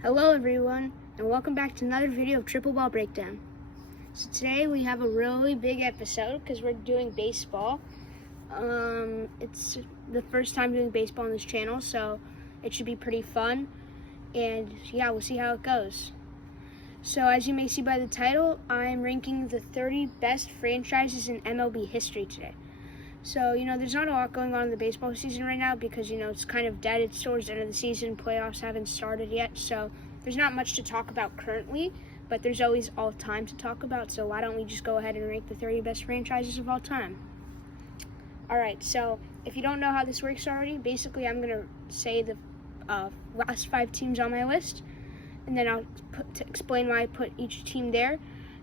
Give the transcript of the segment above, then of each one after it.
Hello everyone, and welcome back to another video of Triple Ball Breakdown. So today we have a really big episode because we're doing baseball. It's the first time doing baseball on this channel, so it should be pretty fun. And yeah, we'll see how it goes. So as you may see by the title, I'm ranking the 30 best franchises in MLB history today. So, there's not a lot going on in the baseball season right now because, it's kind of dead. It's towards the end of the season. Playoffs haven't started yet. So, there's not much to talk about currently, but there's always all time to talk about. So, why don't we just go ahead and rank the 30 best franchises of all time? All right. So, if you don't know how this works already, basically I'm going to say the last 5 teams on my list, and then I'll explain why I put each team there.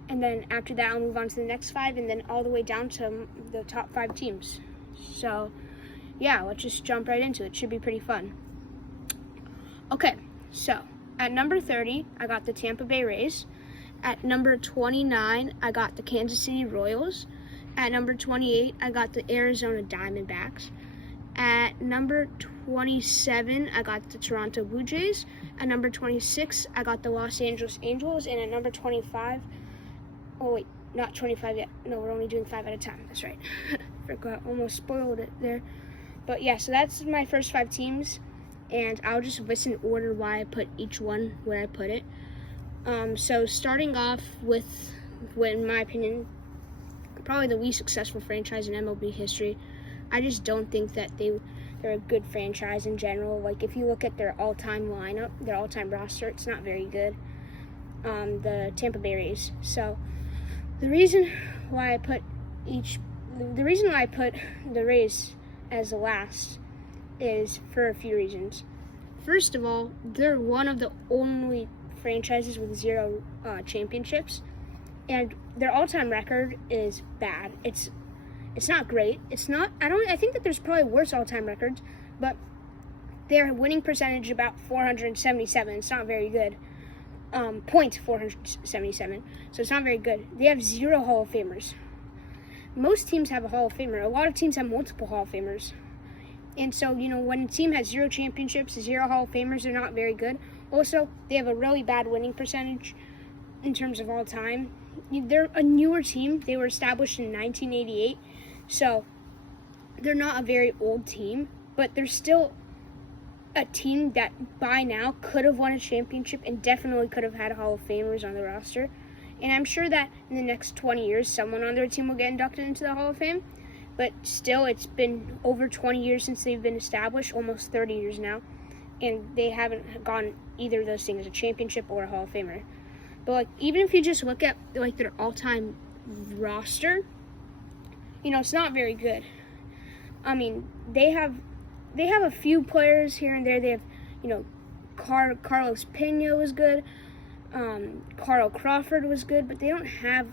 And then after that, I'll move on to the next 5, and then all the way down to the top 5 teams. So, yeah, let's just jump right into it. It should be pretty fun. Okay, so at number 30, I got the Tampa Bay Rays. At number 29, I got the Kansas City Royals. At number 28, I got the Arizona Diamondbacks. At number 27, I got the Toronto Blue Jays. At number 26, I got the Los Angeles Angels. And at number 25, oh wait, not 25 yet. No, we're only doing 5 at a time. That's right. Forgot, almost spoiled it there. But yeah, so that's my first 5 teams, and I'll just list in order why I put each one where I put it. So starting off with, in my opinion, probably the least successful franchise in MLB history. I just don't think that they're a good franchise in general. Like, if you look at their all-time lineup, their all-time roster, it's not very good. The Tampa Bay Rays. So the reason why I put the Rays as the last is for a few reasons. First of all, they're one of the only franchises with 0 championships, and their all-time record is bad. It's not great. I think that there's probably worse all-time records, but their winning percentage about 477. It's not very good. .477, so it's not very good. They have 0 Hall of Famers. Most teams have a Hall of Famer. A lot of teams have multiple Hall of Famers. And so, when a team has 0 championships, 0 Hall of Famers, they're not very good. Also, they have a really bad winning percentage in terms of all time. They're a newer team. They were established in 1988, so they're not a very old team, but they're still a team that by now could have won a championship and definitely could have had Hall of Famers on the roster. And I'm sure that in the next 20 years, someone on their team will get inducted into the Hall of Fame. But still, it's been over 20 years since they've been established, almost 30 years now. And they haven't gotten either of those things, a championship or a Hall of Famer. But even if you just look at their all-time roster, it's not very good. I mean, they have a few players here and there. They have, Carlos Pena was good. Carl Crawford was good, but they don't have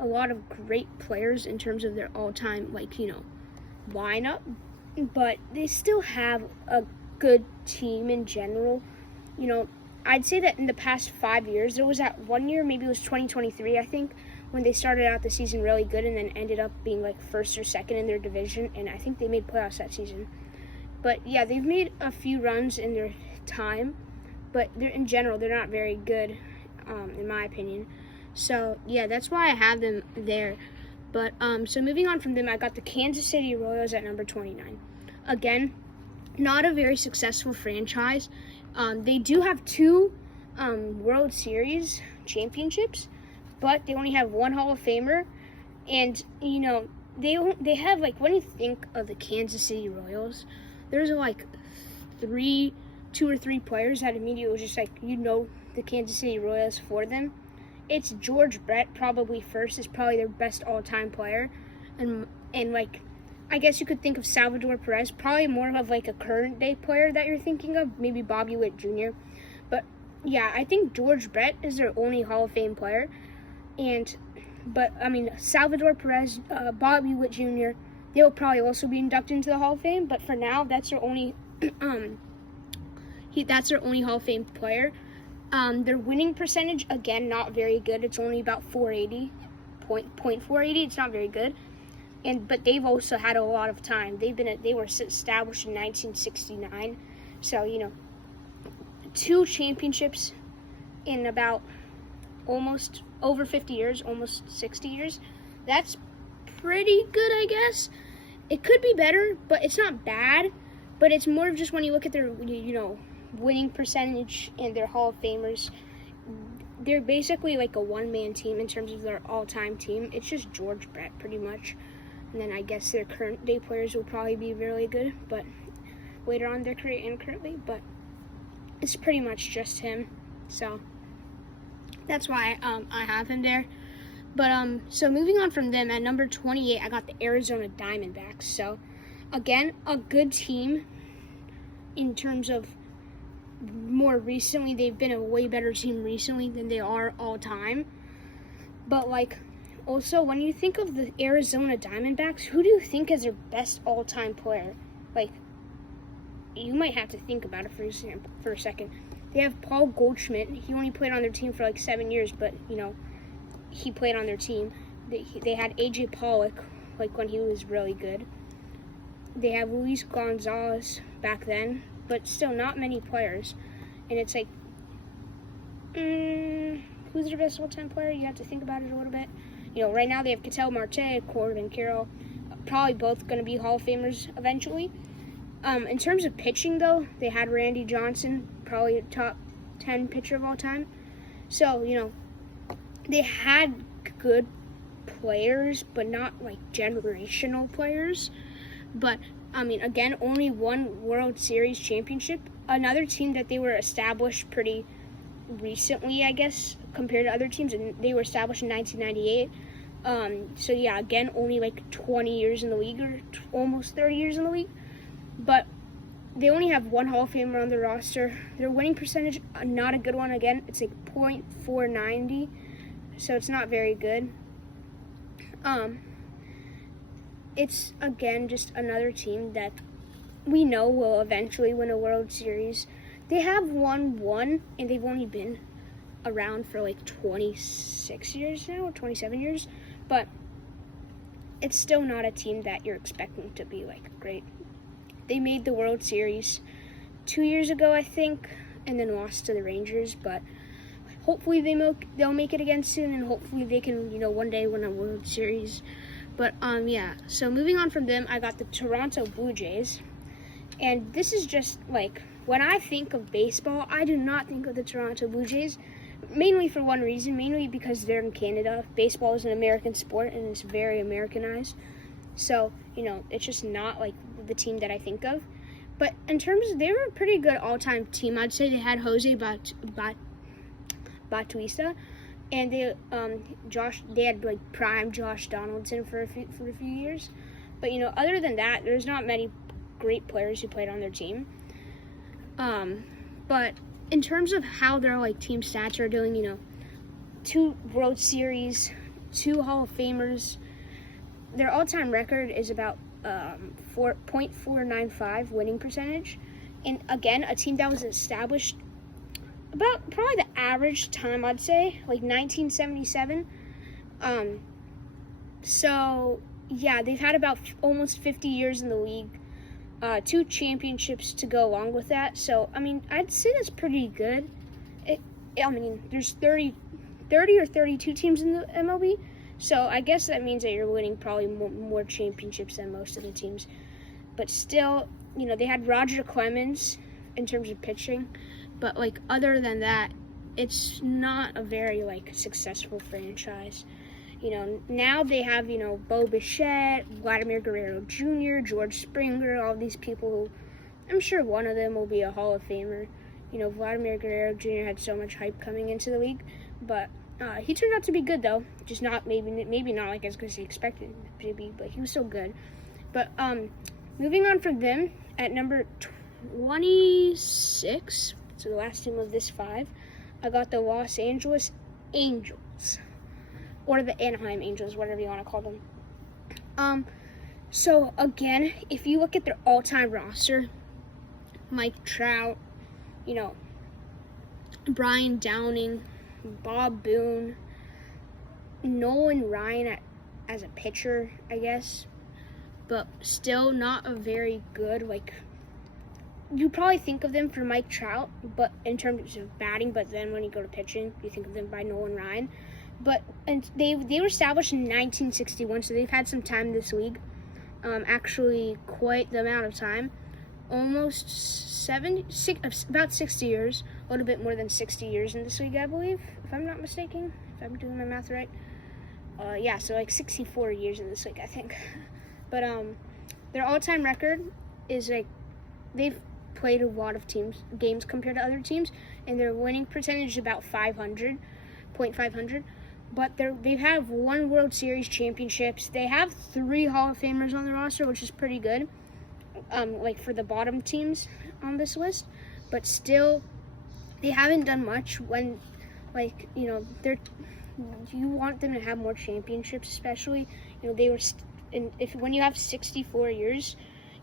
a lot of great players in terms of their all-time, lineup. But they still have a good team in general. I'd say that in the past 5 years, there was that one year, maybe it was 2023, I think, when they started out the season really good and then ended up being first or second in their division, and I think they made playoffs that season. But yeah, they've made a few runs in their time, but in general, they're not very good, in my opinion. So yeah, that's why I have them there. But so moving on from them, I got the Kansas City Royals at number 29. Again, not a very successful franchise. They do have 2 World Series championships, but they only have 1 Hall of Famer. And they have when you think of the Kansas City Royals, there's 2 or 3 players that immediately was just the Kansas City Royals for them. It's George Brett, probably first, is probably their best all-time player. And I guess you could think of Salvador Perez, probably more of a current day player that you're thinking of, maybe Bobby Witt Jr. But yeah, I think George Brett is their only Hall of Fame player. But Salvador Perez, Bobby Witt Jr., they'll probably also be inducted into the Hall of Fame. But for now, that's their only that's their only Hall of Fame player. Their winning percentage, again, not very good. It's only about 480, .480. It's not very good. But they've also had a lot of time. They were established in 1969, so 2 championships in about almost over 50 years, almost 60 years. That's pretty good, I guess. It could be better, but it's not bad. But it's more just when you look at their, winning percentage and their Hall of Famers, they're basically like a one-man team in terms of their all-time team. It's just George Brett, pretty much. And then I guess their current-day players will probably be really good, but later on in their career and currently. But it's pretty much just him. So that's why I have him there. But so moving on from them, at number 28, I got the Arizona Diamondbacks. So again, a good team in terms of more recently. They've been a way better team recently than they are all time. But like, also when you think of the Arizona Diamondbacks, who do you think is their best all-time player? Like, you might have to think about it for a second. They have Paul Goldschmidt. He only played on their team for like 7 years, but he played on their team. They had AJ Pollock, like when he was really good. They have Luis Gonzalez back then, but still not many players. And it's like, who's their best all-time player? You have to think about it a little bit. Right now they have Ketel Marte, Corbin Carroll, probably both going to be Hall of Famers eventually. In terms of pitching, though, they had Randy Johnson, probably a top 10 pitcher of all time. So, they had good players, but not like generational players. But again, only one World Series championship. Another team that they were established pretty recently, I guess, compared to other teams, and they were established in 1998. So yeah, again, only like 20 years in the league, or almost 30 years in the league. But they only have one Hall of Famer on their roster. Their winning percentage, not a good one. Again, it's like .490, so it's not very good. It's, again, just another team that we know will eventually win a World Series. They have won one, and they've only been around for like 26 years now, or 27 years. But it's still not a team that you're expecting to be like great. They made the World Series 2 years ago, I think, and then lost to the Rangers. But hopefully they'll make it again soon, and hopefully they can, one day win a World Series. But yeah. So moving on from them, I got the Toronto Blue Jays, and this is just like, when I think of baseball, I do not think of the Toronto Blue Jays. Mainly for one reason, mainly because they're in Canada. Baseball is an American sport, and it's very Americanized. So, it's just not like the team that I think of. But in terms of, they were a pretty good all-time team. I'd say they had Jose Bautista, and they had like prime Josh Donaldson for a few years. But other than that, there's not many great players who played on their team. But in terms of how their like team stats are doing, 2 World Series, 2 Hall of Famers. Their all-time record is about .495 winning percentage. And again, a team that was established about probably the average time, I'd say, like 1977. So yeah, they've had about almost 50 years in the league. 2 championships to go along with that. So, I'd say that's pretty good. There's 30 or 32 teams in the MLB. So, I guess that means that you're winning probably more championships than most of the teams. But still, they had Roger Clemens in terms of pitching. But, like, other than that, it's not a very, like, successful franchise. Now they have, Bo Bichette, Vladimir Guerrero Jr., George Springer, all these people who, I'm sure one of them will be a Hall of Famer. Vladimir Guerrero Jr. had so much hype coming into the league, but he turned out to be good, though. Just not, maybe not like as good as he expected to be, but he was still good. But moving on from them, at number 26, so the last team of this 5, I got the Los Angeles Angels. Or the Anaheim Angels, whatever you want to call them. So again, if you look at their all-time roster, Mike Trout, Brian Downing, Bob Boone, Nolan Ryan as a pitcher, I guess, but still not a very good, like, you probably think of them for Mike Trout, but in terms of batting. But then when you go to pitching, you think of them by Nolan Ryan. And they were established in 1961, so they've had some time in this league. Actually, quite the amount of time. About 60 years, a little bit more than 60 years in this league, I believe, if I'm not mistaken, if I'm doing my math right. Yeah, so like 64 years in this league, I think. But their all-time record is like, they've played a lot of games compared to other teams, and their winning percentage is about 500. But they have 1 World Series championships. They have 3 Hall of Famers on the roster, which is pretty good. Like for the bottom teams on this list, but still, they haven't done much. When, like, you know, you want them to have more championships, especially. You know, they were, when you have 64 years,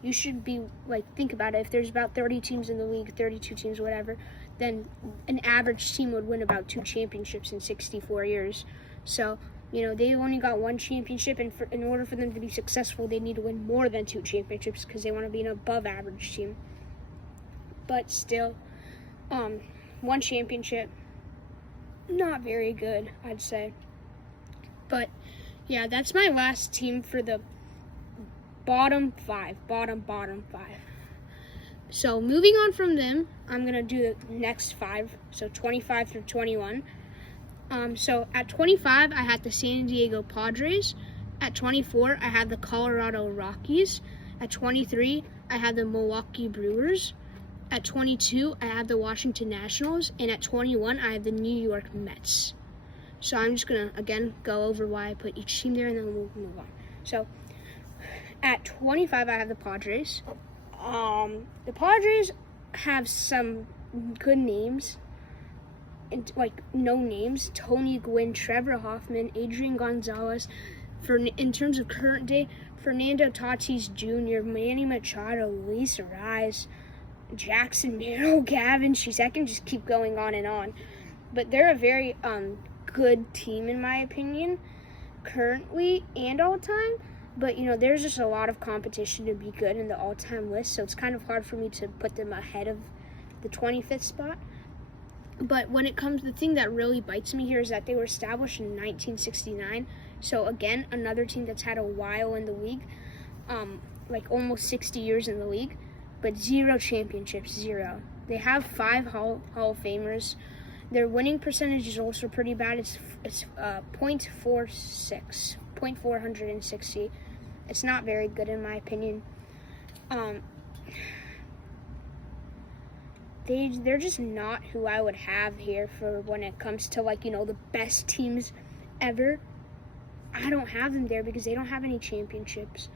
you should be like, think about it. If there's about 30 teams in the league, 32 teams, whatever, then an average team would win about 2 championships in 64 years. So, you know, they only got 1 championship, and in order for them to be successful, they need to win more than 2 championships because they want to be an above-average team. But still, 1 championship, not very good, I'd say. But, yeah, that's my last team for the bottom 5. So, moving on from them, I'm going to do the next 5, so 25 through 21. So at 25, I had the San Diego Padres. At 24, I had the Colorado Rockies. At 23, I had the Milwaukee Brewers. At 22, I had the Washington Nationals. And at 21, I had the New York Mets. So I'm just going to, again, go over why I put each team there, and then we'll move on. So at 25, I have the Padres. The Padres have some good names. Like, no names: Tony Gwynn, Trevor Hoffman, Adrian Gonzalez. In terms of current day, Fernando Tatis Jr., Manny Machado, Luis Ariz, Jackson Merrill, Gavin Sheets. I can just keep going on and on. But they're a very good team, in my opinion, currently and all time. But, you know, there's just a lot of competition to be good in the all-time list, so it's kind of hard for me to put them ahead of the 25th spot. But when it comes, the thing that really bites me here is that they were established in 1969. So again, another team that's had a while in the league, like almost 60 years in the league, but 0 championships, 0. They have 5 Hall of Famers. Their winning percentage is also pretty bad. It's .460. It's not very good, in my opinion. They're just not who I would have here for when it comes to, like, you know, the best teams ever. I don't have them there because they don't have any championships.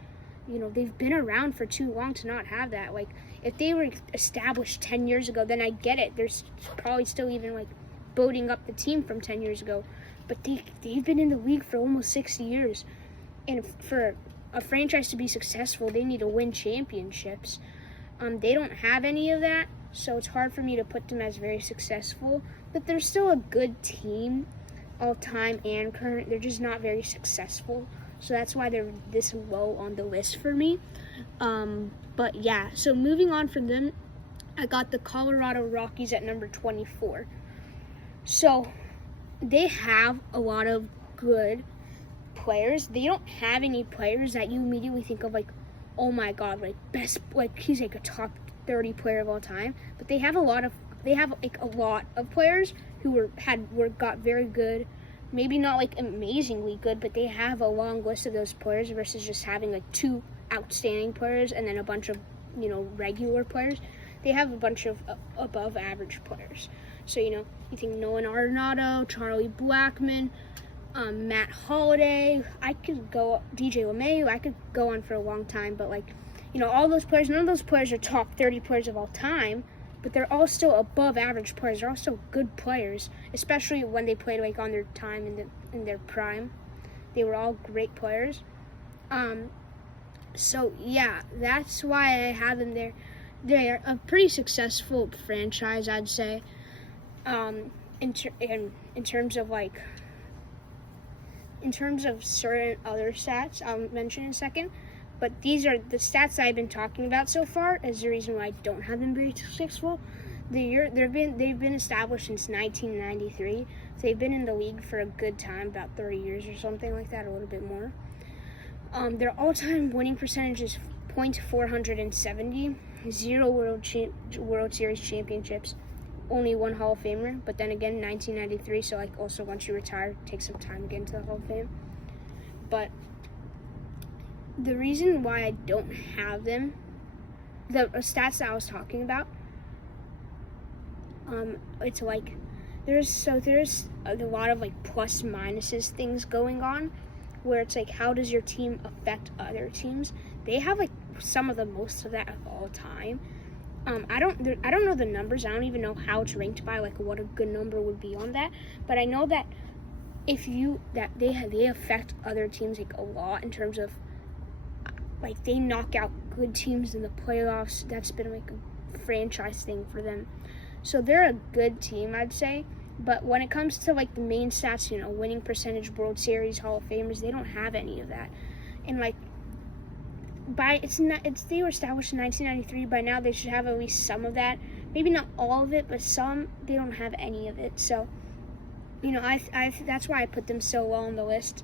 You know, they've been around for too long to not have that. Like, if they were established 10 years ago, then I get it. There's probably still even, like, building up the team from 10 years ago. But they've been in the league for almost 60 years. And for a franchise to be successful, they need to win championships. They don't have any of that. So it's hard for me to put them as very successful. But they're still a good team, all time and current. They're just not very successful. So that's why they're this low on the list for me. But yeah, so moving on from them, I got the Colorado Rockies at number 24. So they have a lot of good players. They don't have any players that you immediately think of like, oh my God, like best, like he's like a top 30 player of all time. But they have a lot of players who got very good. Maybe not like amazingly good, but they have a long list of those players versus just having like 2 outstanding players and then a bunch of, you know, regular players. They have a bunch of above average players. So, you know, you think Nolan Arenado, Charlie Blackmon, Matt Holliday, DJ LeMahieu, I could go on for a long time, but like, you know, all those players, none of those players are top 30 players of all time, but they're all still above average players. They're all still good players, especially when they played like on their time in their prime. They were all great players. So yeah, that's why I have them there. They're a pretty successful franchise, I'd say. In terms of certain other stats I'll mention in a second, But these are the stats I've been talking about so far is the reason why I don't have them very successful. They've been established since 1993. So they've been in the league for a good time, about 30 years or something like that, a little bit more. Their all-time winning percentage is .470, 0 World Series championships, only 1 Hall of Famer. But then again, 1993. So like also once you retire, it takes some time to get into the Hall of Fame. But the reason why I don't have them, the stats that I was talking about, it's like there's a lot of like plus minuses things going on, where it's like, how does your team affect other teams? They have like some of the most of that of all time. I don't know the numbers. I don't even know how it's ranked by, like what a good number would be on that. But I know that they affect other teams like a lot in terms of like they knock out good teams in the playoffs. That's been like a franchise thing for them. So they're a good team, I'd say. But when it comes to like the main stats, winning percentage, World Series, Hall of Famers, they don't have any of that. And like they were established in 1993. By now they should have at least some of that. Maybe not all of it, but some. They don't have any of it. So that's why I put them so low on the list.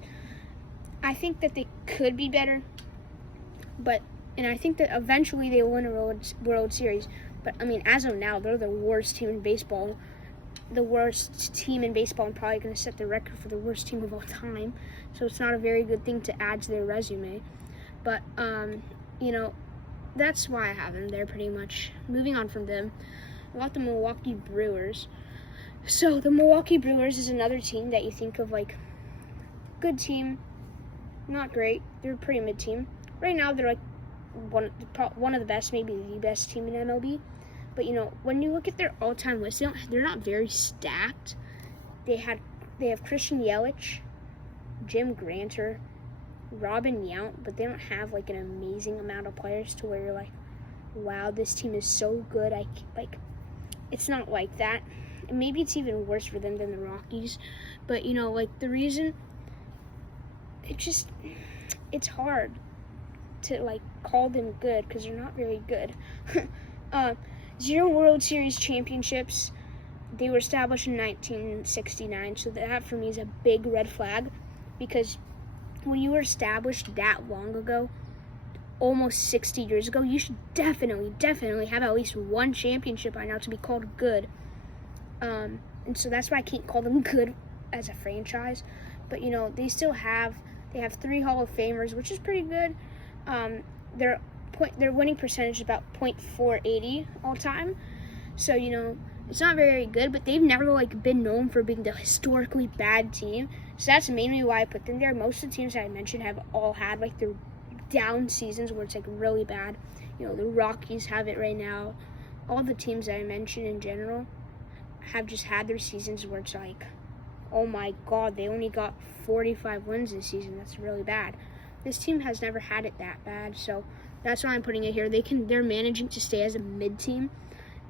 I think that they could be better, and I think that eventually they will win a World Series. But I mean, as of now, they're the worst team in baseball. The worst team in baseball, and probably going to set the record for the worst team of all time. So it's not a very good thing to add to their resume. But that's why I have them there pretty much. Moving on from them, I got the Milwaukee Brewers. So the Milwaukee Brewers is another team that you think of like good team, not great. They're a pretty mid team. Right now they're like one of the best, maybe the best team in MLB. But when you look at their all-time list, they're not very stacked. They have Christian Yelich, Jim Granter, Robin Yount, but they don't have like an amazing amount of players to where you're like, wow, this team is so good. It's not like that. And maybe it's even worse for them than the Rockies. But like the reason, it's hard to like call them good because they're not very good. 0 World Series championships. They were established in 1969, so that for me is a big red flag, because when you were established that long ago, almost 60 years ago, you should definitely have at least 1 championship by now to be called good. And so that's why I can't call them good as a franchise. But they have 3 Hall of Famers, which is pretty good. Their winning percentage is about .480 all time. So it's not very good, but they've never like been known for being the historically bad team. So that's mainly why I put them there. Most of the teams that I mentioned have all had like their down seasons where it's like really bad. The Rockies have it right now. All the teams that I mentioned in general have just had their seasons where it's like, oh my God, they only got 45 wins this season. That's really bad. This team has never had it that bad, so that's why I'm putting it here. They're managing to stay as a mid team,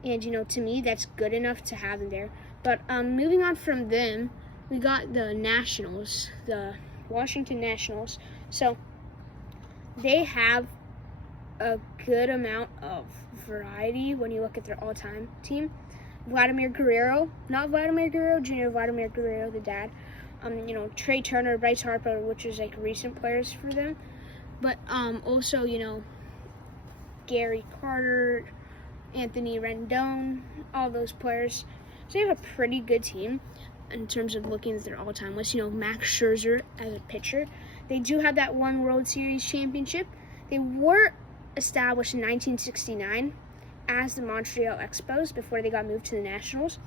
and to me that's good enough to have them there. But moving on from them, we got the Nationals, the Washington Nationals. So they have a good amount of variety when you look at their all-time team. Vladimir Guerrero, not Vladimir Guerrero Jr., Vladimir Guerrero, the dad. Trey Turner, Bryce Harper, which is like recent players for them. But also, Gary Carter, Anthony Rendon, all those players. So they have a pretty good team in terms of looking at their all-time list. Max Scherzer as a pitcher. They do have that 1 World Series championship. They were established in 1969 as the Montreal Expos before they got moved to the Nationals.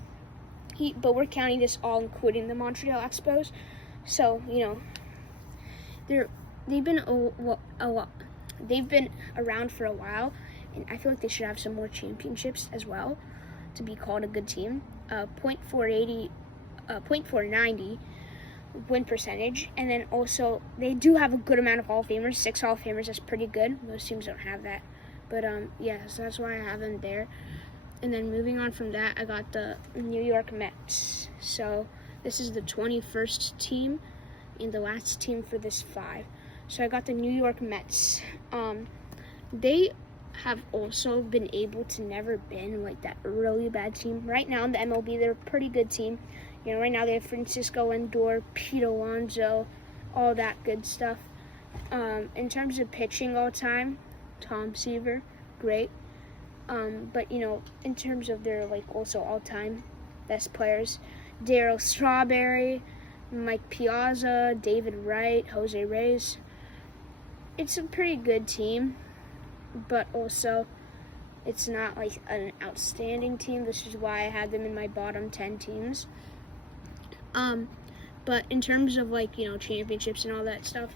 But we're counting this all including the Montreal Expos. So, they've been around for a while, and I feel like they should have some more championships as well to be called a good team. .490 win percentage, and then also they do have a good amount of Hall of Famers, 6 Hall of Famers. That's pretty good. Most teams don't have that. But so that's why I have them there. And then moving on from that, I got the New York Mets. So this is the 21st team and the last team for this 5. So I got the New York Mets. They have also been able to never been like that really bad team. Right now in the MLB, they're a pretty good team. You know, right now they have Francisco Lindor, Pete Alonso, all that good stuff. In terms of pitching all time, Tom Seaver, great. But you know, in terms of their like also all-time best players, Darryl Strawberry, Mike Piazza, David Wright, Jose Reyes. It's a pretty good team, but also it's not like an outstanding team. This is why I had them in my bottom 10 teams. But in terms of like, you know, championships and all that stuff,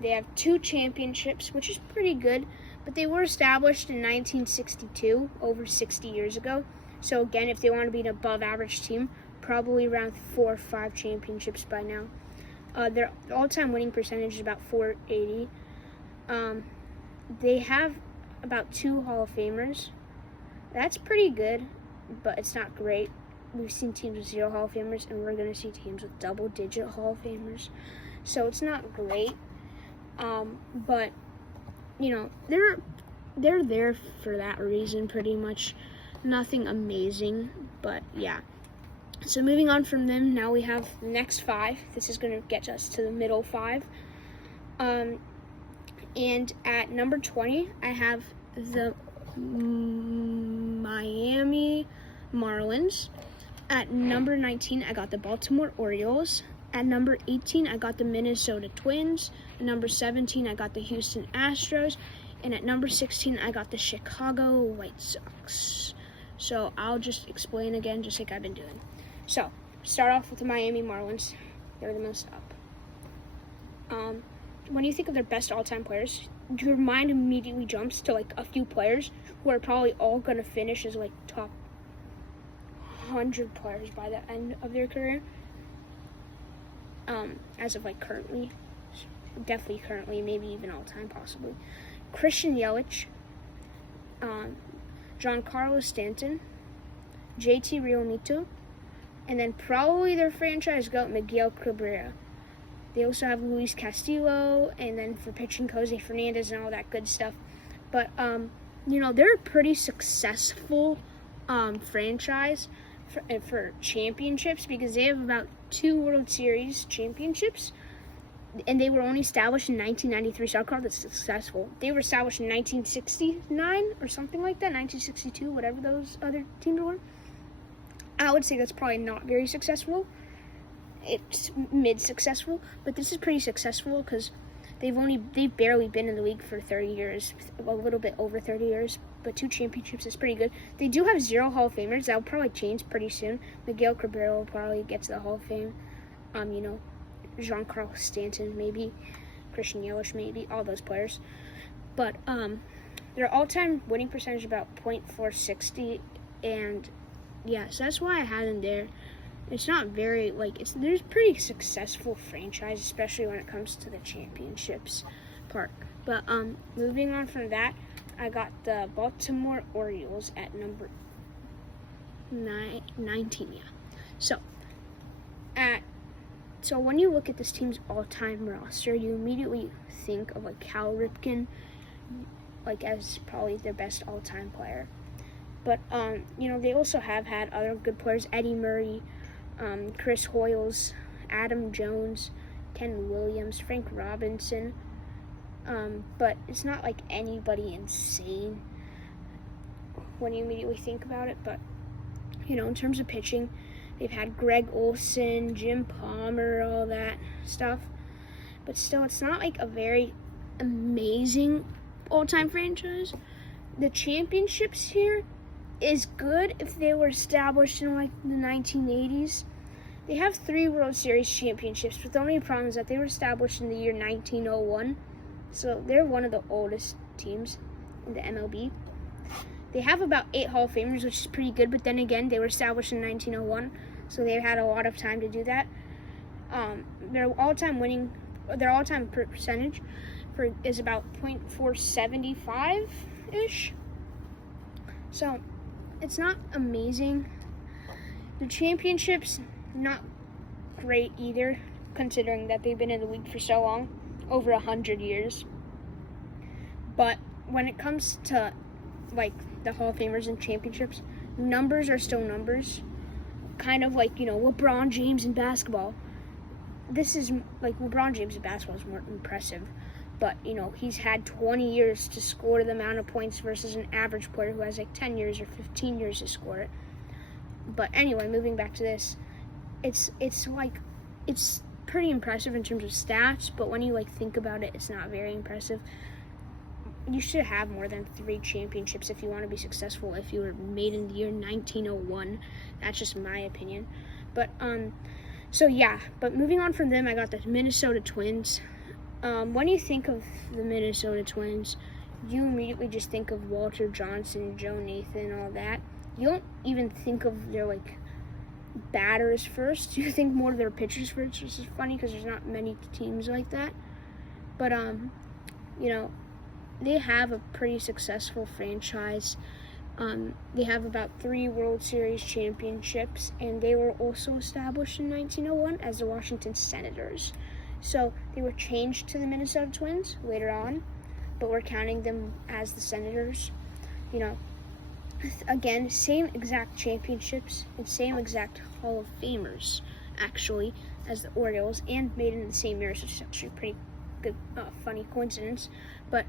they have 2 championships, which is pretty good, but they were established in 1962, over 60 years ago. So again, if they want to be an above average team, probably around 4 or 5 championships by now. Their all-time winning percentage is about .480. They have about 2 Hall of Famers. That's pretty good, but it's not great. We've seen teams with 0 Hall of Famers, and we're going to see teams with double-digit Hall of Famers. So it's not great. But, you know, they're there for that reason, pretty much. Nothing amazing, but yeah. So moving on from them, now we have the next 5. This is going to get us to the middle 5. And at number 20, I have the Miami Marlins. At number 19, I got the Baltimore Orioles. At number 18, I got the Minnesota Twins. At number 17, I got the Houston Astros. And at number 16, I got the Chicago White Sox. So I'll just explain again, just like I've been doing. So, start off with the Miami Marlins. They're the most up. When you think of their best all-time players, your mind immediately jumps to like a few players who are probably all going to finish as like top 100 players by the end of their career. As of like currently, definitely currently, maybe even all-time possibly. Christian Yelich, Giancarlo Stanton, JT Realmuto, and then probably their franchise goat, Miguel Cabrera. They also have Luis Castillo, and then for pitching, Jose Fernandez and all that good stuff. But, you know, they're a pretty successful franchise for championships because they have about 2 World Series championships, and they were only established in 1993, so I'll call this successful. They were established in 1969 or something like that, 1962, whatever those other teams were. I would say that's probably not very successful. It's mid-successful, but this is pretty successful because they've barely been in the league for 30 years, a little bit over 30 years, but 2 championships is pretty good. They do have 0 Hall of Famers. That'll probably change pretty soon. Miguel Cabrera will probably get to the Hall of Fame. You know, Giancarlo Stanton maybe, Christian Yelich maybe, all those players. But their all-time winning percentage is about .460, and yeah, so that's why I had them there. It's not very, like, there's pretty successful franchise, especially when it comes to the championships part. But moving on from that, I got the Baltimore Orioles at number 19, yeah. So when you look at this team's all-time roster, you immediately think of like Cal Ripken, like as probably their best all-time player. But you know, they also have had other good players: Eddie Murray, Chris Hoyles, Adam Jones, Ken Williams, Frank Robinson. But it's not like anybody insane when you immediately think about it. But you know, in terms of pitching, they've had Greg Olson, Jim Palmer, all that stuff. But still, it's not like a very amazing all-time franchise. The championships here is good if they were established in like the 1980s. They have 3 World Series championships, but the only problem is that they were established in the year 1901. So they're one of the oldest teams in the MLB. They have about 8 Hall of Famers, which is pretty good, but then again, they were established in 1901, so they had a lot of time to do that. Their all-time percentage is about .475-ish. So it's not amazing. The championships, not great either, considering that they've been in the league for so long. over 100 years. But when it comes to like the Hall of Famers and championships, numbers are still numbers. Kind of like, LeBron James in basketball. This is like LeBron James in basketball is more impressive. But, he's had 20 years to score the amount of points versus an average player who has like 10 years or 15 years to score it. But anyway, moving back to this, it's pretty impressive in terms of stats, but when you think about it, it's not very impressive. You should have more than 3 championships if you want to be successful. If you were made in the year 1901, that's just my opinion. But but moving on from them, I got the Minnesota Twins. When you think of the Minnesota Twins, you immediately just think of Walter Johnson, Joe Nathan, all that. You don't even think of their batters first. You think more of their pitchers first, which is funny because there's not many teams like that. But they have a pretty successful franchise. They have about 3 World Series championships, and they were also established in 1901 as the Washington Senators. So they were changed to the Minnesota Twins later on, but we're counting them as the Senators. Again, same exact championships and same exact Hall of Famers, actually, as the Orioles, and made in the same year, which is actually a pretty good, funny coincidence. But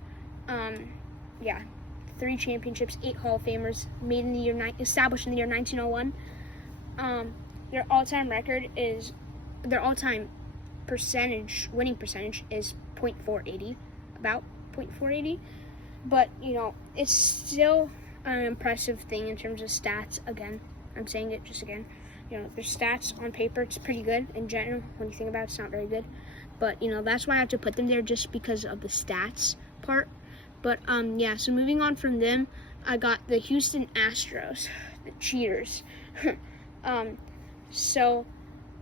3 championships, 8 Hall of Famers, made in the year established in the year 1901. Their all-time winning percentage is .480, about .480. But it's still an impressive thing in terms of stats. Again, I'm saying it just again. Their stats on paper, it's pretty good. In general, when you think about it, it's not very good. But that's why I have to put them there, just because of the stats part. But so moving on from them, I got the Houston Astros, the cheaters. So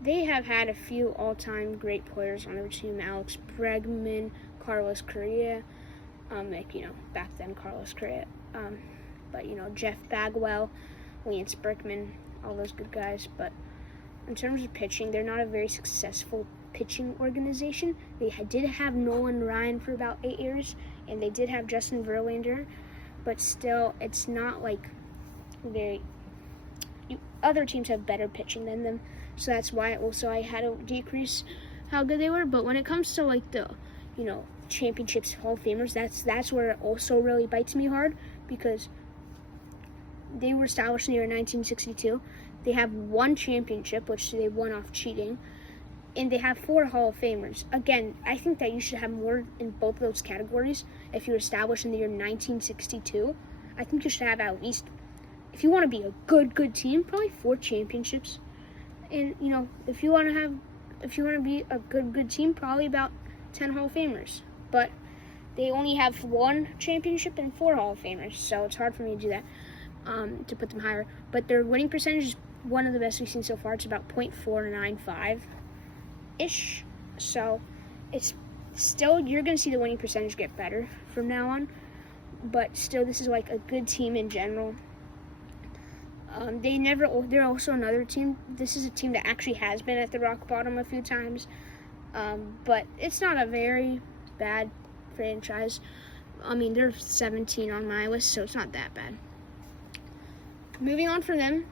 they have had a few all-time great players on their team: Alex Bregman, Carlos Correa, back then Carlos Correa, but Jeff Bagwell, Lance Berkman, all those good guys. But in terms of pitching, they're not a very successful pitching organization. They did have Nolan Ryan for about 8 years, and they did have Justin Verlander, but still, it's not other teams have better pitching than them, so that's why I had to decrease how good they were. But when it comes to the championships, Hall of Famers, that's where it also really bites me hard, because they were established in the year 1962. They have 1 championship, which they won off cheating, and they have 4 Hall of Famers. Again, I think that you should have more in both of those categories. If you were established in the year 1962, I think you should have at least, if you want to be a good team, probably 4 championships. And if you want to be a good team, probably about 10 Hall of Famers. But they only have 1 championship and 4 Hall of Famers, so it's hard for me to do that, to put them higher. But their winning percentage is one of the best we've seen so far. It's about .495-ish. So it's still, you're going to see the winning percentage get better from now on. But still, this is a good team in general. They're also another team. This is a team that actually has been at the rock bottom a few times. But it's not a very bad franchise. They're 17 on my list, so it's not that bad. Moving on from them,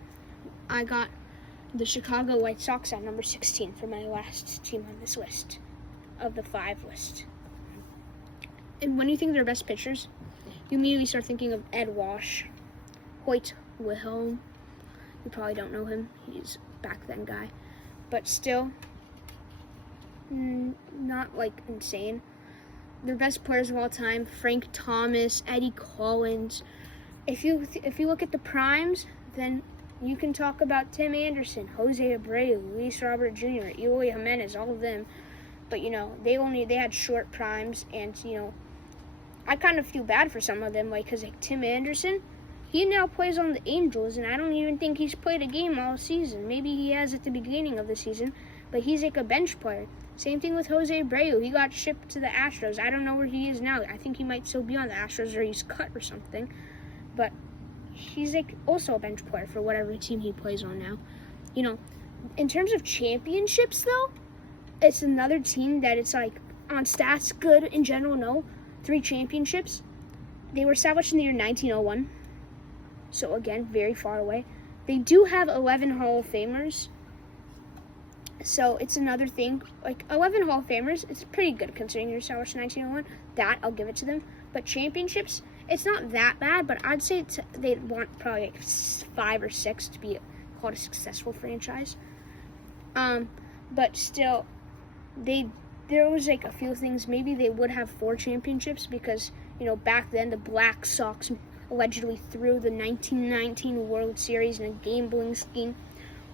I got the Chicago White Sox at number 16 for my last team on this list, of the 5 list. And when you think of their best pitchers, you immediately start thinking of Ed Walsh, Hoyt Wilhelm. You probably don't know him. He's a back then guy. But still, not insane. Their best players of all time: Frank Thomas, Eddie Collins. If you look at the primes, then you can talk about Tim Anderson, Jose Abreu, Luis Robert Jr., Eloy Jimenez, all of them. But they had short primes, and I kind of feel bad for some of them, because Tim Anderson, he now plays on the Angels, and I don't even think he's played a game all season. Maybe he has at the beginning of the season, but he's a bench player. Same thing with Jose Abreu. He got shipped to the Astros. I don't know where he is now. I think he might still be on the Astros, or he's cut or something. But he's also a bench player for whatever team he plays on now. In terms of championships, though, it's another team that it's on stats, good in general, no. 3 championships. They were established in the year 1901. So again, very far away. They do have 11 Hall of Famers. So it's another thing. Like 11 Hall of Famers, it's pretty good considering you're established in 1901. That, I'll give it to them. But championships, it's not that bad, but I'd say they'd want probably like 5 or 6 to be called a successful franchise. But still, there was like a few things. Maybe they would have 4 championships because, back then the Black Sox allegedly threw the 1919 World Series in a gambling scheme.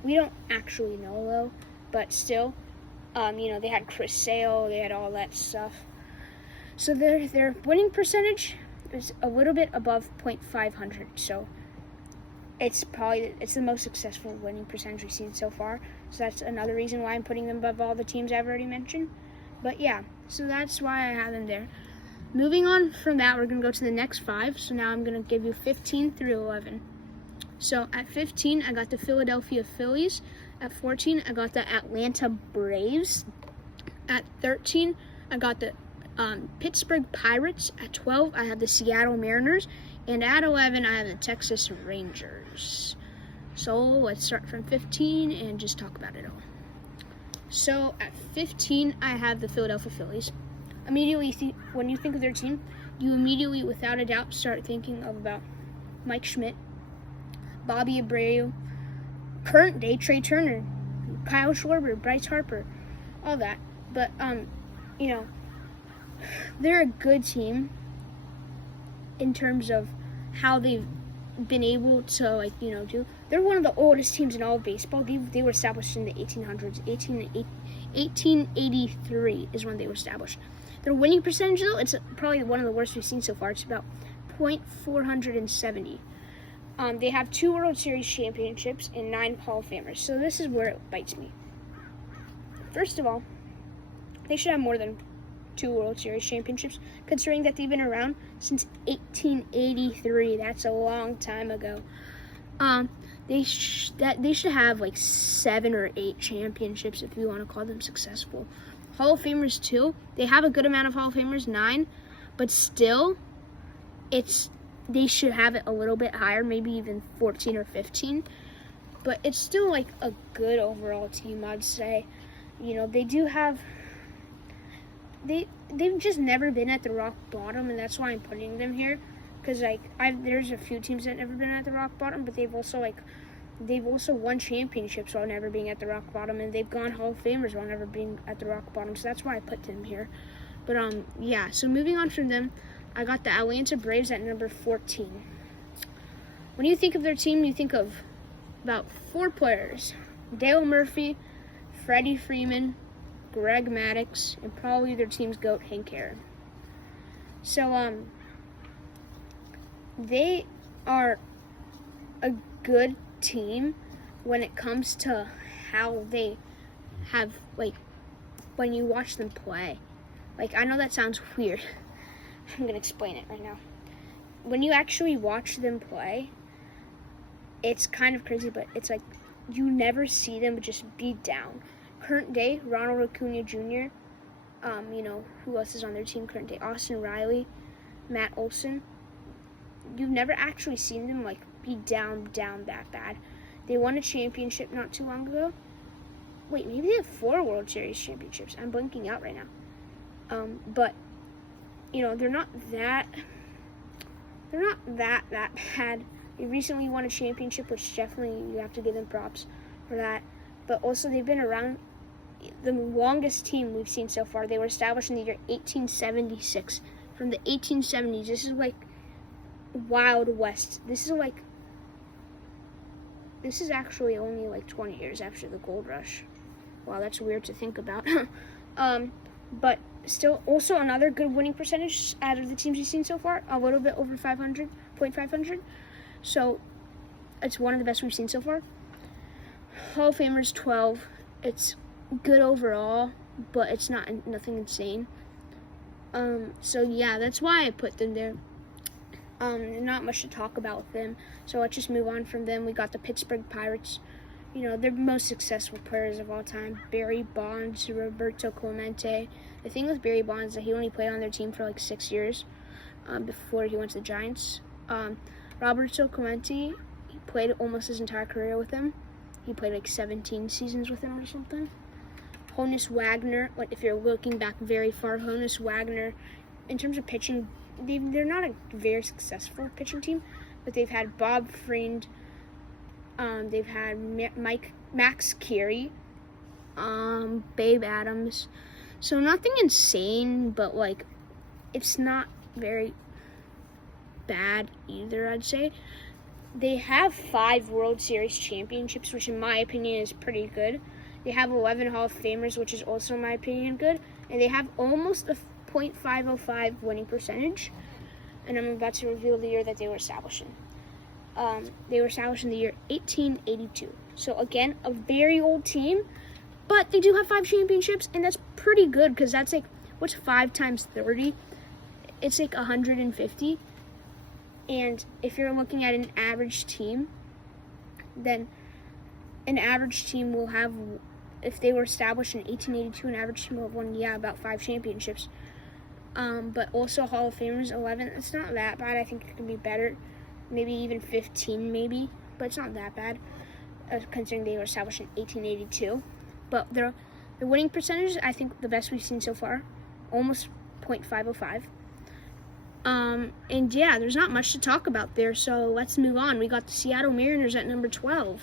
We don't actually know though, but still, they had Chris Sale, they had all that stuff. So their winning percentage is a little bit above .500. So it's the most successful winning percentage we've seen so far. So that's another reason why I'm putting them above all the teams I've already mentioned. But yeah, so that's why I have them there. Moving on from that, we're going to go to the next 5. So now I'm going to give you 15 through 11. So at 15, I got the Philadelphia Phillies. At 14, I got the Atlanta Braves. At 13, I got the Pittsburgh Pirates. At 12, I have the Seattle Mariners. And at 11, I have the Texas Rangers. So let's start from 15 and just talk about it all. So at 15, I have the Philadelphia Phillies. Immediately, when you think of their team, you immediately, without a doubt, start thinking about Mike Schmidt, Bobby Abreu, current day Trey Turner, Kyle Schwarber, Bryce Harper, all that. But they're a good team in terms of how they've been able to do. They're one of the oldest teams in all of baseball. They were established in the 1800s. 1883 is when they were established. Their winning percentage, though, it's probably one of the worst we've seen so far. It's about .470. They have 2 World Series championships and 9 Hall of Famers. So this is where it bites me. First of all, they should have more than 2 World Series championships, considering that they've been around since 1883. That's a long time ago. They should have like 7 or 8 championships if you want to call them successful. Hall of Famers too. They have a good amount of Hall of Famers, 9, but still, they should have it a little bit higher, maybe even 14 or 15. But it's still like a good overall team, I'd say. They do have. They've just never been at the rock bottom, and that's why I'm putting them here. Because there's a few teams that never been at the rock bottom, but they've also won championships while never being at the rock bottom, and they've gone Hall of Famers while never being at the rock bottom. So that's why I put them here. But yeah. So moving on from them, I got the Atlanta Braves at number 14. When you think of their team, you think of about 4 players: Dale Murphy, Freddie Freeman, Greg Maddux, and probably their team's GOAT, Hank Aaron. So, they are a good team when it comes to how they have, when you watch them play. I know that sounds weird. I'm going to explain it right now. When you actually watch them play, it's kind of crazy, but it's you never see them just be down. Current day, Ronald Acuna Jr., who else is on their team current day? Austin Riley, Matt Olson. You've never actually seen them, be down that bad. They won a championship not too long ago. Wait, maybe they have 4 World Series championships. I'm blanking out right now. But, they're not that bad. They recently won a championship, which definitely you have to give them props for that. But also, they've been around. The longest team we've seen so far. They were established in the year 1876. From the 1870s, this is Wild West. This is actually only 20 years after the gold rush. Wow, that's weird to think about. But still, also another good winning percentage out of the teams we've seen so far. A little bit over 500. So it's one of the best we've seen so far. Hall of Famers 12. It's good overall, but it's nothing insane. So yeah, that's why I put them there. Not much to talk about with them, so let's just move on from them. We got the Pittsburgh Pirates. Their most successful players of all time: Barry Bonds, Roberto Clemente. The thing with Barry Bonds is that he only played on their team for like 6 years before he went to the Giants. Roberto Clemente, he played almost his entire career with them. He played like 17 seasons with him or something. Honus Wagner, if you're looking back very far, Honus Wagner, in terms of pitching, they're not a very successful pitching team, but they've had Bob Friend, they've had Max Carey, Babe Adams. So nothing insane, but like it's not very bad either, I'd say. They have 5 World Series championships, which in my opinion is pretty good. They have 11 Hall of Famers, which is also in my opinion good. And they have almost a .505 winning percentage. And I'm about to reveal the year that they were established in. They were established in the year 1882. So again, a very old team, but they do have 5 championships, and that's pretty good because that's like, what's 5 times 30? It's like 150. And if you're looking at an average team, then an average team will have, if they were established in 1882, an average team will have won, about 5 championships. But also Hall of Famers, 11. It's not that bad. I think it could be better. Maybe even 15, maybe. But it's not that bad, considering they were established in 1882. But the winning percentage, I think the best we've seen so far, almost .505. And yeah, there's not much to talk about there, so let's move on. We got the Seattle Mariners at number 12.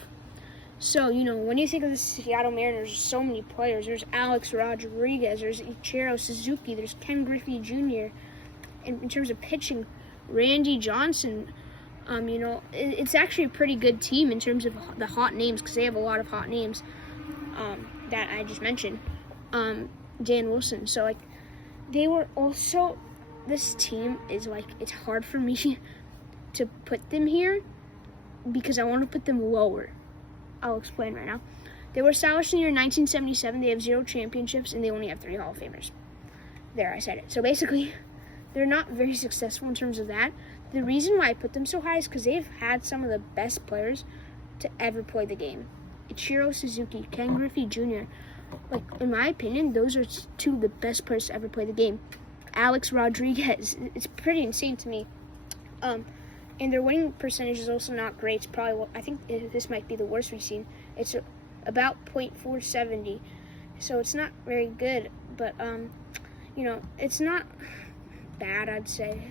So, when you think of the Seattle Mariners, there's so many players. There's Alex Rodriguez, there's Ichiro Suzuki, there's Ken Griffey Jr. In terms of pitching, Randy Johnson. It's actually a pretty good team in terms of the hot names, because they have a lot of hot names that I just mentioned. Dan Wilson. So, they were also... This team is it's hard for me to put them here because I want to put them lower. I'll explain right now. They were established in the year 1977. They have 0 championships, and they only have 3 Hall of Famers. There, I said it. So basically, they're not very successful in terms of that. The reason why I put them so high is because they've had some of the best players to ever play the game. Ichiro Suzuki, Ken Griffey Jr. In my opinion, those are 2 of the best players to ever play the game. Alex Rodriguez, it's pretty insane to me. And their winning percentage is also not great. It's probably, I think this might be the worst we've seen. It's about .470, so it's not very good. But it's not bad, I'd say.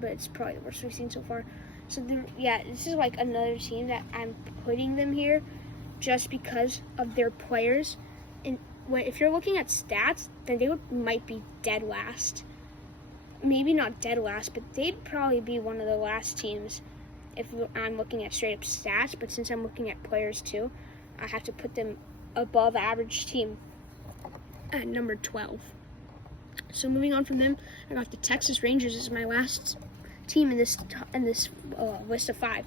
But it's probably the worst we've seen so far. So this is another team that I'm putting them here, just because of their players. And if you're looking at stats, then they might be dead last. Maybe not dead last, but they'd probably be one of the last teams if I'm looking at straight up stats. But since I'm looking at players too, I have to put them above average team at number 12. So moving on from them, I got the Texas Rangers as my last team in this list of 5.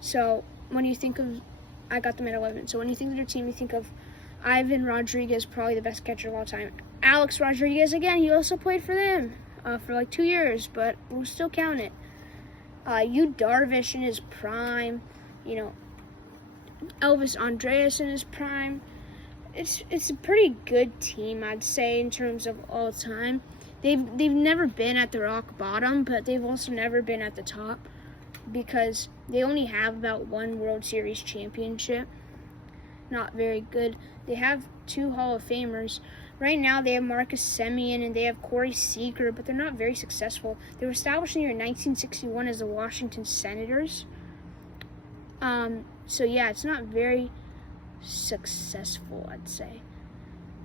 So when you think of, I got them at 11. So when you think of their team, you think of Ivan Rodriguez, probably the best catcher of all time. Alex Rodriguez, again, he also played for them for 2 years, but we'll still count it. Yu Darvish in his prime, Elvis Andreas in his prime. It's a pretty good team, I'd say, in terms of all time. They've never been at the rock bottom, but they've also never been at the top because they only have about 1 World Series championship. Not very good. They have 2 Hall of Famers. Right now, they have Marcus Semien and they have Corey Seager, but they're not very successful. They were established in the year 1961 as the Washington Senators. So yeah, it's not very successful, I'd say.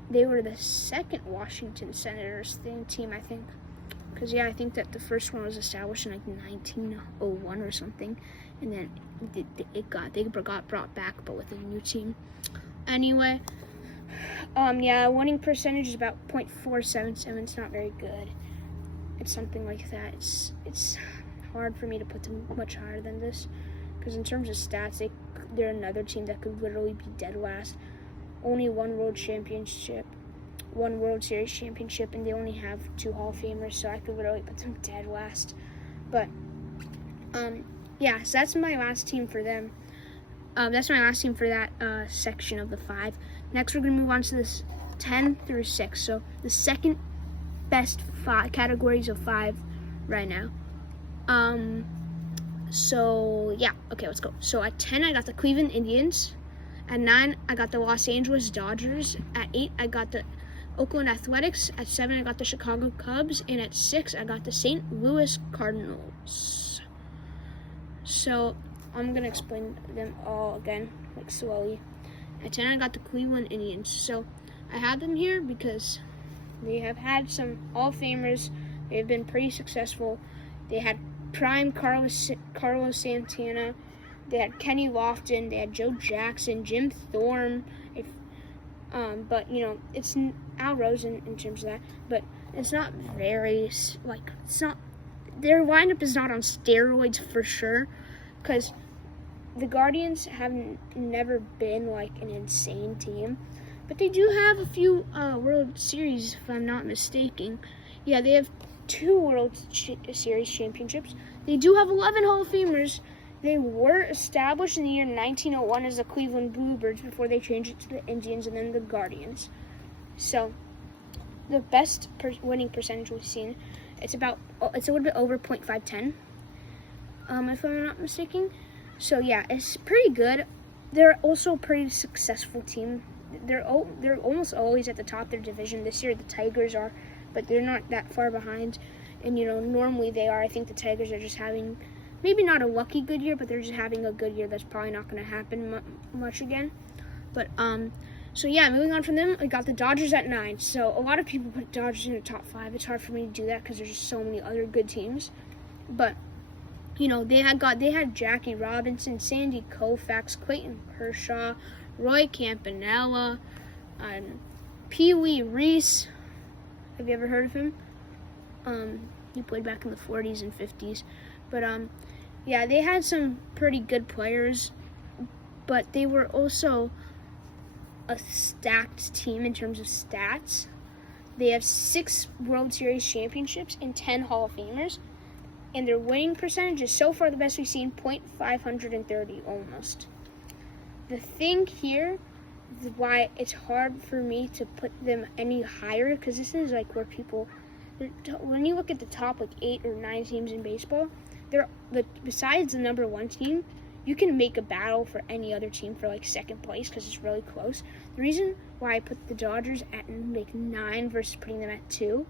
They were the second Washington Senators team, I think. Because, I think that the first one was established in 1901 or something. And then they got brought back, but with a new team. Anyway, winning percentage is about .477. It's not very good. It's something like that. It's hard for me to put them much higher than this. Because in terms of stats, they're another team that could literally be dead last. Only 1 World Championship, 1 World Series championship, and they only have 2 Hall of Famers, so I could literally put them dead last. But, so that's my last team for them. That's my last team for that section of the 5. Next, we're going to move on to this 10 through 6. So the second best 5 categories of 5 right now. So yeah, okay, let's go. So at 10, I got the Cleveland Indians. At 9, I got the Los Angeles Dodgers. At 8, I got the Oakland Athletics. At 7, I got the Chicago Cubs. And at 6, I got the St. Louis Cardinals. So I'm going to explain them all again, like slowly. At 10, I got the Cleveland Indians. So I have them here because they have had some All-Famers. They've been pretty successful. They had prime Carlos Santana. They had Kenny Lofton. They had Joe Jackson, Jim Thorne. But, you know, it's Al Rosen in terms of that. But it's not very, like, it's not, their lineup is not on steroids for sure. Because the Guardians have never been, like, an insane team. But they do have a few World Series, if I'm not mistaken. Yeah, they have 2 World Series championships. They do have 11 Hall of Famers. They were established in the year 1901 as the Cleveland Bluebirds before they changed it to the Indians and then the Guardians. So, the best winning percentage we've seen, it's a little bit over .510, if I'm not mistaken. So yeah, it's pretty good. They're also a pretty successful team. They're almost always at the top of their division. This year the Tigers are, but they're not that far behind. And you know, normally they are. I think the Tigers are just having maybe not a lucky good year, but they're just having a good year that's probably not going to happen much again. But so yeah, moving on from them, I got the Dodgers at 9. So a lot of people put Dodgers in the top 5. It's hard for me to do that because there's just so many other good teams. But you know, they had Jackie Robinson, Sandy Koufax, Clayton Kershaw, Roy Campanella, Pee Wee Reese. Have you ever heard of him? He played back in the 40s and 50s. But yeah, they had some pretty good players, but they were also a stacked team in terms of stats. They have 6 World Series championships and 10 Hall of Famers. And their winning percentage is so far the best we've seen, .530 almost. The thing here, why it's hard for me to put them any higher, because this is like where people, when you look at the top like 8 or 9 teams in baseball, besides the number 1 team, you can make a battle for any other team for like second place because it's really close. The reason why I put the Dodgers at like 9 versus putting them at 2,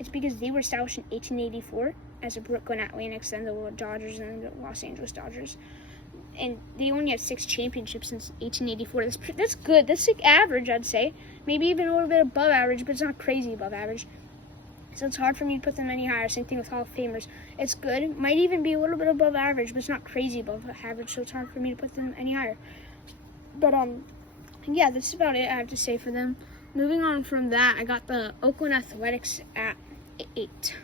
it's because they were established in 1884 as the Brooklyn Athletics, then the Dodgers, and the Los Angeles Dodgers. And they only have 6 championships since 1884. That's good. That's like average, I'd say. Maybe even a little bit above average, but it's not crazy above average. So it's hard for me to put them any higher. Same thing with Hall of Famers. It's good. It might even be a little bit above average, but it's not crazy above average, so it's hard for me to put them any higher. But, yeah, that's about it I have to say for them. Moving on from that, I got the Oakland Athletics at 8.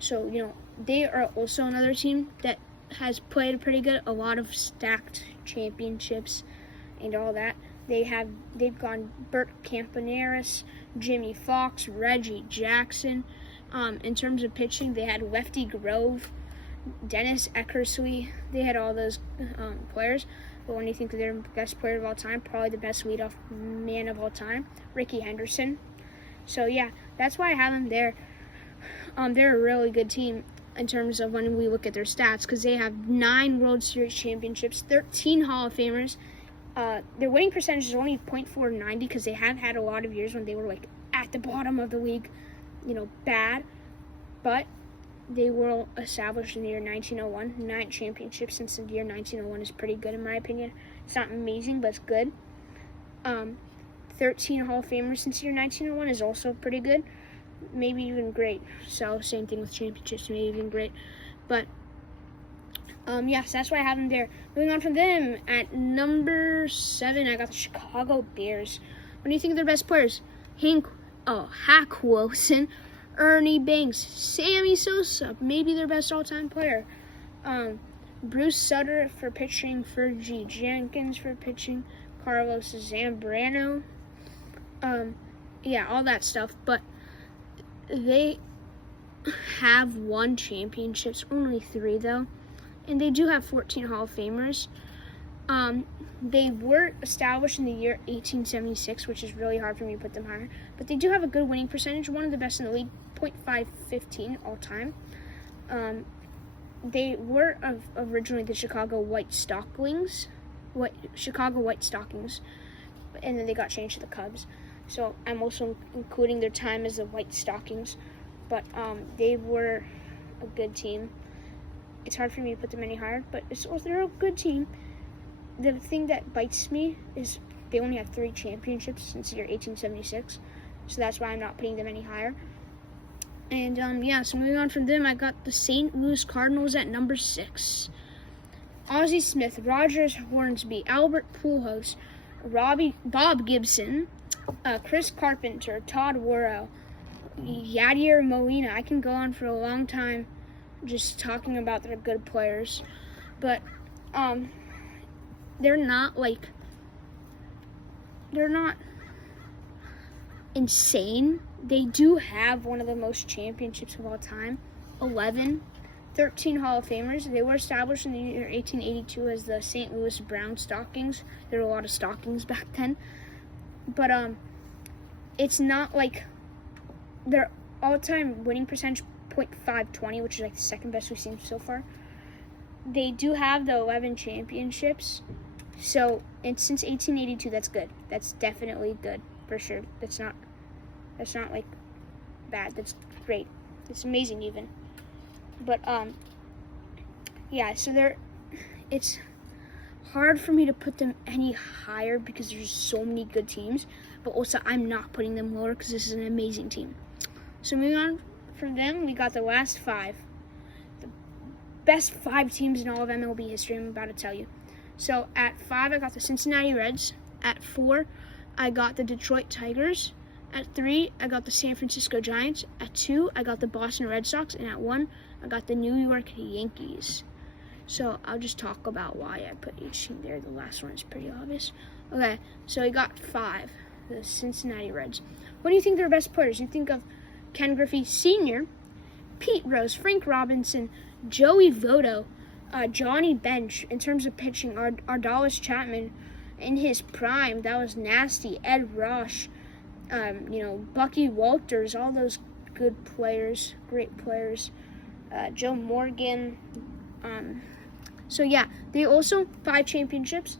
So, you know, they are also another team that has played pretty good, a lot of stacked championships and all that. They've gone Bert Campaneris, Jimmy Fox, Reggie Jackson. In terms of pitching, they had Lefty Grove, Dennis Eckersley. They had all those players. But when you think of their best player of all time, probably the best leadoff man of all time, Ricky Henderson. So yeah, that's why I have them there. They're a really good team in terms of when we look at their stats, because they have 9 World Series championships, 13 Hall of Famers. Their winning percentage is only .490 because they have had a lot of years when they were like at the bottom of the league, you know, bad. But they were established in the year 1901. 9 championships since the year 1901 is pretty good in my opinion. It's not amazing, but it's good. 13 Hall of Famers since the year 1901 is also pretty good. Maybe even great. So same thing with championships, maybe even great. But yes, that's why I have them there. Moving on from them, at number 7, I got the Chicago Bears. When do you think of their best players? Hack Wilson, Ernie Banks, Sammy Sosa, maybe their best all-time player. Bruce Sutter for pitching, Fergie Jenkins for pitching, Carlos Zambrano. Yeah, all that stuff. But they have won championships, only 3 though, and they do have 14 Hall of Famers. They were established in the year 1876, which is really hard for me to put them higher. But they do have a good winning percentage, one of the best in the league, .515 all time. They were originally the Chicago White Stockings, and then they got changed to the Cubs. So I'm also including their time as the White Stockings. But they were a good team. It's hard for me to put them any higher, but they're a good team. The thing that bites me is they only have 3 championships since the year 1876, so that's why I'm not putting them any higher. And so moving on from them, I got the St. Louis Cardinals at number 6. Ozzie Smith, Rogers Hornsby, Albert Pujols, Bob Gibson, Chris Carpenter, Todd Worrell, Yadier Molina. I can go on for a long time just talking about their good players, but they're not insane. They do have one of the most championships of all time, 11, 13 Hall of Famers. They were established in the year 1882 as the St. Louis Brown Stockings. There were a lot of Stockings back then, but it's not like their all-time winning percentage, .520, which is like the second best we've seen so far. They do have the 11 championships. So, and since 1882, that's good. That's definitely good, for sure. That's not like bad. That's great. It's amazing even. But so it's hard for me to put them any higher because there's so many good teams. But also, I'm not putting them lower because this is an amazing team. So moving on from them, we got the last 5. The best 5 teams in all of MLB history, I'm about to tell you. So at 5, I got the Cincinnati Reds. At 4, I got the Detroit Tigers. At 3, I got the San Francisco Giants. At 2, I got the Boston Red Sox. And at 1, I got the New York Yankees. So I'll just talk about why I put each team there. The last one is pretty obvious. Okay, so I got 5, the Cincinnati Reds. What do you think their best players? You think of Ken Griffey Sr., Pete Rose, Frank Robinson, Joey Votto, Johnny Bench. In terms of pitching, Ardalis Chapman in his prime, that was nasty. Ed Rosh, Bucky Walters, all those good players, great players. Joe Morgan. They also 5 championships,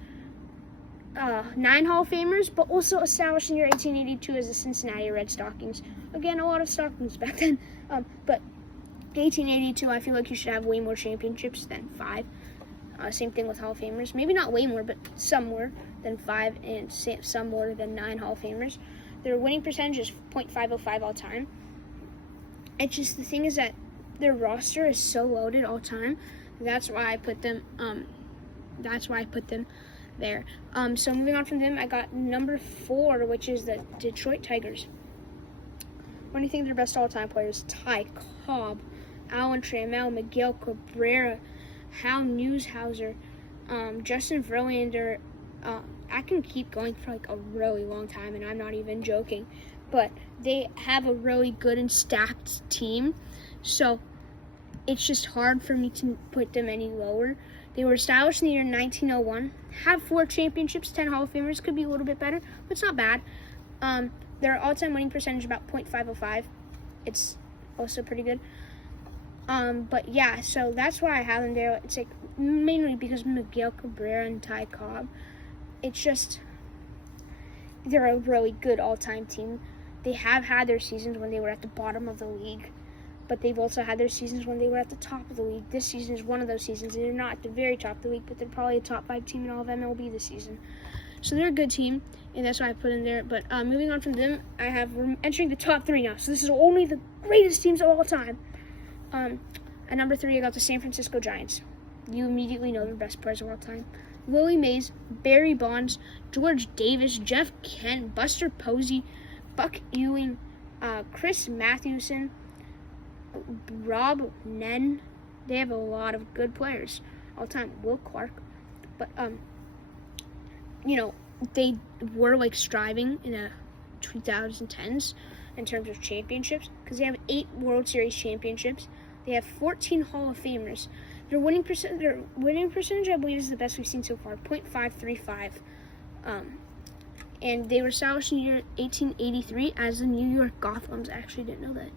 9 Hall of Famers, but also established in the year 1882 as the Cincinnati Red Stockings. Again, a lot of Stockings back then. But 1882, I feel like you should have way more championships than 5. Same thing with Hall of Famers. Maybe not way more, but some more than 5 and some more than 9 Hall of Famers. Their winning percentage is .505 all time. It's just the thing is that their roster is so loaded all time. That's why I put them. There. So moving on from them, I got number 4, which is the Detroit Tigers. What do you think their best all-time players? Ty Cobb, Alan Trammell, Miguel Cabrera, Hal Newshouser, Justin Verlander. I can keep going for like a really long time, and I'm not even joking. But they have a really good and stacked team, so it's just hard for me to put them any lower. They were established in the year 1901, have 4 championships, 10 Hall of Famers, could be a little bit better, but it's not bad. Their all-time winning percentage is about .505. It's also pretty good. So that's why I have them there. It's like mainly because Miguel Cabrera and Ty Cobb. It's just they're a really good all-time team. They have had their seasons when they were at the bottom of the league, but they've also had their seasons when they were at the top of the league. This season is one of those seasons. They're not at the very top of the league, but they're probably a top 5 team in all of MLB this season. So they're a good team, and that's why I put in there. But moving on from them, we're entering the top 3 now. So this is only the greatest teams of all time. At number 3, I got the San Francisco Giants. You immediately know the best players of all time. Willie Mays, Barry Bonds, George Davis, Jeff Kent, Buster Posey, Buck Ewing, Chris Mathewson, Rob Nen. They have a lot of good players all time. Will Clark. But, they were like striving in the 2010s in terms of championships because they have 8 World Series championships. They have 14 Hall of Famers. Their winning percentage, I believe, is the best we've seen so far, .535. And they were established in the year 1883 as the New York Gothams. I actually didn't know that.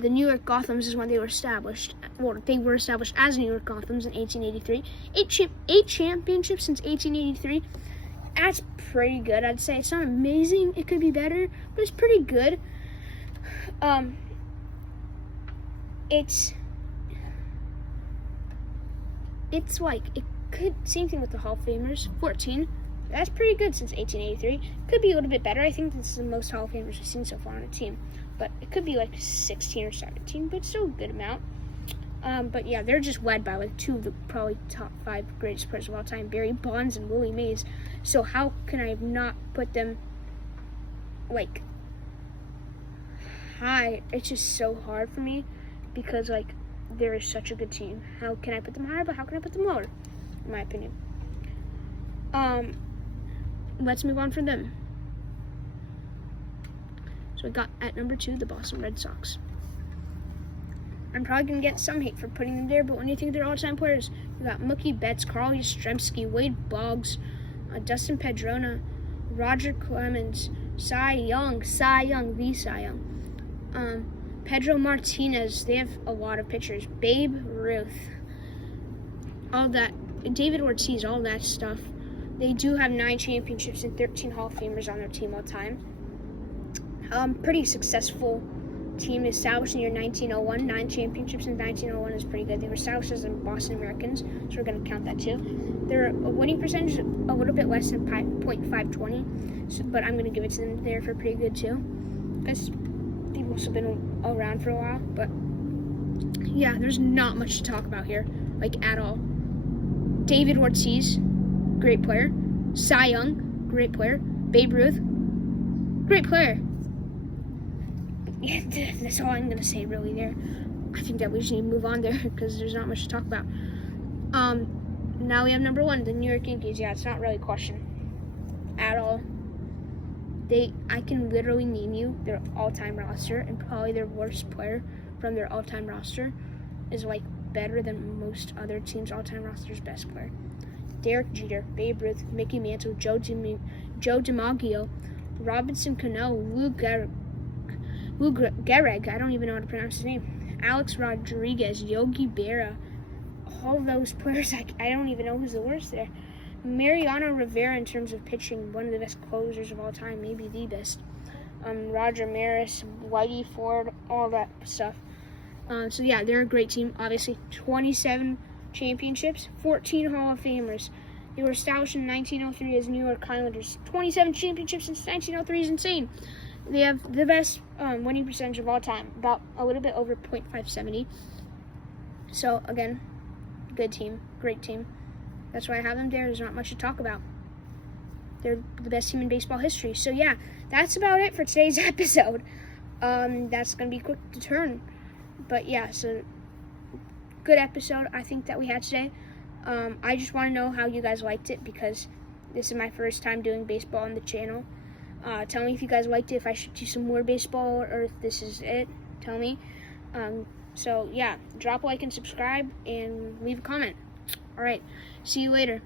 The New York Gothams is when they were established. Well, they were established as New York Gothams in 1883. Eight championships since 1883. That's pretty good, I'd say. It's not amazing. It could be better, but it's pretty good. It's like, it could, same thing with the Hall of Famers, 14. That's pretty good since 1883. Could be a little bit better. I think this is the most Hall of Famers we've seen so far on a team. But it could be like 16 or 17, but still a good amount. But yeah, they're just led by like two of the probably top 5 greatest players of all time, Barry Bonds and Willie Mays. So how can I not put them like high? It's just so hard for me because like there is such a good team. How can I put them higher, but how can I put them lower, in my opinion? Let's move on from them. So we got at number 2 the Boston Red Sox. I'm probably going to get some hate for putting them there, but when you think of their all-time players, we got Mookie Betts, Carl Yastrzemski, Wade Boggs, Dustin Pedroia, Roger Clemens, Cy Young, Pedro Martinez. They have a lot of pitchers. Babe Ruth, all that, David Ortiz, all that stuff. They do have 9 championships and 13 Hall of Famers on their team all time. Pretty successful team, established in the year 1901. 9 championships in 1901 is pretty good. They were established as the Boston Americans, so we're going to count that too. Their winning percentage a little bit less than .520, so, but I'm going to give it to them there for pretty good too, because they've also been around for a while. But yeah, there's not much to talk about here, like at all. David Ortiz, great player. Cy Young, great player. Babe Ruth, great player. Yeah, that's all I'm going to say really there. I think that we just need to move on there because there's not much to talk about. Now we have number 1, the New York Yankees. Yeah, it's not really a question at all. I can literally name you their all-time roster, and probably their worst player from their all-time roster is like better than most other teams' all-time roster's best player. Derek Jeter, Babe Ruth, Mickey Mantle, Joe DiMaggio, Robinson Cano, Lou Gehrig, I don't even know how to pronounce his name, Alex Rodriguez, Yogi Berra, all those players, I don't even know who's the worst there. Mariano Rivera, in terms of pitching, one of the best closers of all time, maybe the best. Roger Maris, Whitey Ford, all that stuff. So yeah, they're a great team, obviously. 27 championships, 14 Hall of Famers. They were established in 1903 as New York Islanders. 27 championships since 1903 is insane. They have the best winning percentage of all time, about a little bit over .570. So again, good team, great team. That's why I have them there. There's not much to talk about. They're the best team in baseball history. So yeah, that's about it for today's episode. That's going to be quick to turn. But yeah, so good episode I think that we had today. I just want to know how you guys liked it because this is my first time doing baseball on the channel. Tell me if you guys liked it, if I should do some more baseball, or if this is it. Tell me. So yeah, drop a like and subscribe and leave a comment. All right, see you later.